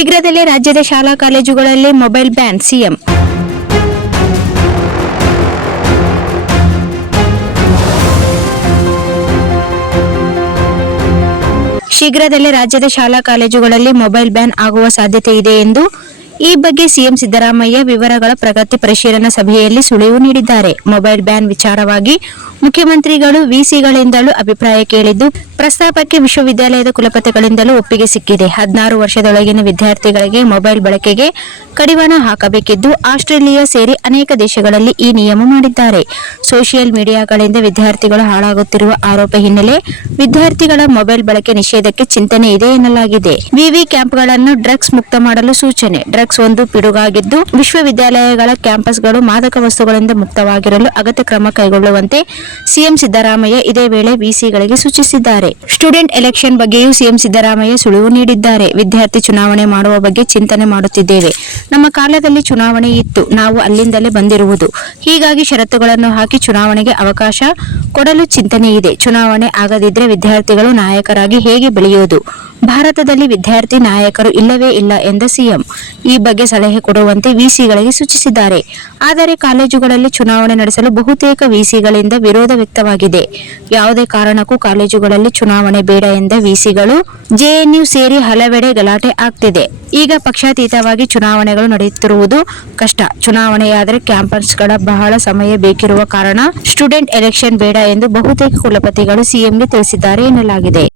ಶೀಘ್ರದಲ್ಲೇ ರಾಜ್ಯದ ಶಾಲಾ ಕಾಲೇಜುಗಳಲ್ಲಿ ಮೊಬೈಲ್ ಬ್ಯಾನ್ ಸಿಎಂ. ಶೀಘ್ರದಲ್ಲೇ ರಾಜ್ಯದ ಶಾಲಾ ಕಾಲೇಜುಗಳಲ್ಲಿ ಮೊಬೈಲ್ ಬ್ಯಾನ್ ಆಗುವ ಸಾಧ್ಯತೆ ಇದೆ ಎಂದು ಈ ಬಗ್ಗೆ ಸಿಎಂ ಸಿದ್ದರಾಮಯ್ಯ ವಿವರಗಳ ಪ್ರಗತಿ ಪರಿಶೀಲನಾ ಸಭೆಯಲ್ಲಿ ಸುಳಿವು ನೀಡಿದ್ದಾರೆ. ಮೊಬೈಲ್ ಬ್ಯಾನ್ ವಿಚಾರವಾಗಿ ಮುಖ್ಯಮಂತ್ರಿಗಳು ವಿಸಿಗಳಿಂದಲೂ ಅಭಿಪ್ರಾಯ ಕೇಳಿದ್ದು, ಪ್ರಸ್ತಾಪಕ್ಕೆ ವಿಶ್ವವಿದ್ಯಾಲಯದ ಕುಲಪತಿಗಳಿಂದಲೂ ಒಪ್ಪಿಗೆ ಸಿಕ್ಕಿದೆ. 16 ವರ್ಷದೊಳಗಿನ ವಿದ್ಯಾರ್ಥಿಗಳಿಗೆ ಮೊಬೈಲ್ ಬಳಕೆಗೆ ಕಡಿವಾಣ ಹಾಕಬೇಕಿದ್ದು, ಆಸ್ಟ್ರೇಲಿಯಾ ಸೇರಿ ಅನೇಕ ದೇಶಗಳಲ್ಲಿ ಈ ನಿಯಮ ಮಾಡಿದ್ದಾರೆ. ಸೋಷಿಯಲ್ ಮೀಡಿಯಾಗಳಿಂದ ವಿದ್ಯಾರ್ಥಿಗಳು ಹಾಳಾಗುತ್ತಿರುವ ಆರೋಪ ಹಿನ್ನೆಲೆ ವಿದ್ಯಾರ್ಥಿಗಳ ಮೊಬೈಲ್ ಬಳಕೆ ನಿಷೇಧಕ್ಕೆ ಚಿಂತನೆ ಇದೆ ಎನ್ನಲಾಗಿದೆ. ವಿವಿ ಕ್ಯಾಂಪ್ಗಳನ್ನು ಡ್ರಗ್ಸ್ ಮುಕ್ತ ಮಾಡಲು ಸೂಚನೆ. ಡ್ರಗ್ಸ್ ಒಂದು ಪಿಡುಗಾಗಿದ್ದು, ವಿಶ್ವವಿದ್ಯಾಲಯಗಳ ಕ್ಯಾಂಪಸ್ಗಳು ಮಾದಕ ವಸ್ತುಗಳಿಂದ ಮುಕ್ತವಾಗಿರಲು ಅಗತ್ಯ ಕ್ರಮ ಕೈಗೊಳ್ಳುವಂತೆ ಸಿಎಂ ಸಿದ್ದರಾಮಯ್ಯ ಇದೇ ವೇಳೆ ವಿಸಿಗಳಿಗೆ ಸೂಚಿಸಿದ್ದಾರೆ. ಸ್ಟೂಡೆಂಟ್ ಎಲೆಕ್ಷನ್ ಬಗ್ಗೆಯೂ ಸಿಎಂ ಸಿದ್ದರಾಮಯ್ಯ ಸುಳಿವು ನೀಡಿದ್ದಾರೆ. ವಿದ್ಯಾರ್ಥಿ ಚುನಾವಣೆ ಮಾಡುವ ಬಗ್ಗೆ ಚಿಂತನೆ ಮಾಡುತ್ತಿದ್ದೇವೆ. ನಮ್ಮ ಕಾಲದಲ್ಲಿ ಚುನಾವಣೆ ಇತ್ತು, ನಾವು ಅಲ್ಲಿಂದಲೇ ಬಂದಿರುವುದು. ಹೀಗಾಗಿ ಷರತ್ತುಗಳನ್ನು ಹಾಕಿ ಚುನಾವಣೆಗೆ ಅವಕಾಶ ಕೊಡಲು ಚಿಂತನೆ ಇದೆ. ಚುನಾವಣೆ ಆಗದಿದ್ರೆ ವಿದ್ಯಾರ್ಥಿಗಳು ನಾಯಕರಾಗಿ ಹೇಗೆ ಬೆಳೆಯುವುದು? ಭಾರತದಲ್ಲಿ ವಿದ್ಯಾರ್ಥಿ ನಾಯಕರು ಇಲ್ಲವೇ ಇಲ್ಲ ಎಂದ ಸಿಎಂ ಈ ಬಗ್ಗೆ ಸಲಹೆ ಕೊಡುವಂತೆ ವಿಸಿಗಳಿಗೆ ಸೂಚಿಸಿದ್ದಾರೆ. ಆದರೆ ಕಾಲೇಜುಗಳಲ್ಲಿ ಚುನಾವಣೆ ನಡೆಸಲು ಬಹುತೇಕ ವಿಸಿಗಳಿಂದ ವಿರೋಧ ವ್ಯಕ್ತವಾಗಿದೆ. ಯಾವುದೇ ಕಾರಣಕ್ಕೂ ಕಾಲೇಜುಗಳಲ್ಲಿ ಚುನಾವಣೆ ಬೇಡ ಎಂದ ವಿಸಿಗಳು ಜೆಎನ್ಯು ಸೇರಿ ಹಲವೆಡೆ ಗಲಾಟೆ ಆಗ್ತಿದೆ. ಈಗ ಪಕ್ಷಾತೀತವಾಗಿ ಚುನಾವಣೆಗಳು ನಡೆಯುತ್ತಿರುವುದು ಕಷ್ಟ. ಚುನಾವಣೆಯಾದರೆ ಕ್ಯಾಂಪಸ್ಗಳ ಬಹಳ ಸಮಯ ಬೇಕಿರುವ ಕಾರಣ ಸ್ಟೂಡೆಂಟ್ ಎಲೆಕ್ಷನ್ ಬೇಡ ಎಂದು ಬಹುತೇಕ ಕುಲಪತಿಗಳು ಸಿಎಂಗೆ ತಿಳಿಸಿದ್ದಾರೆ ಎನ್ನಲಾಗಿದೆ.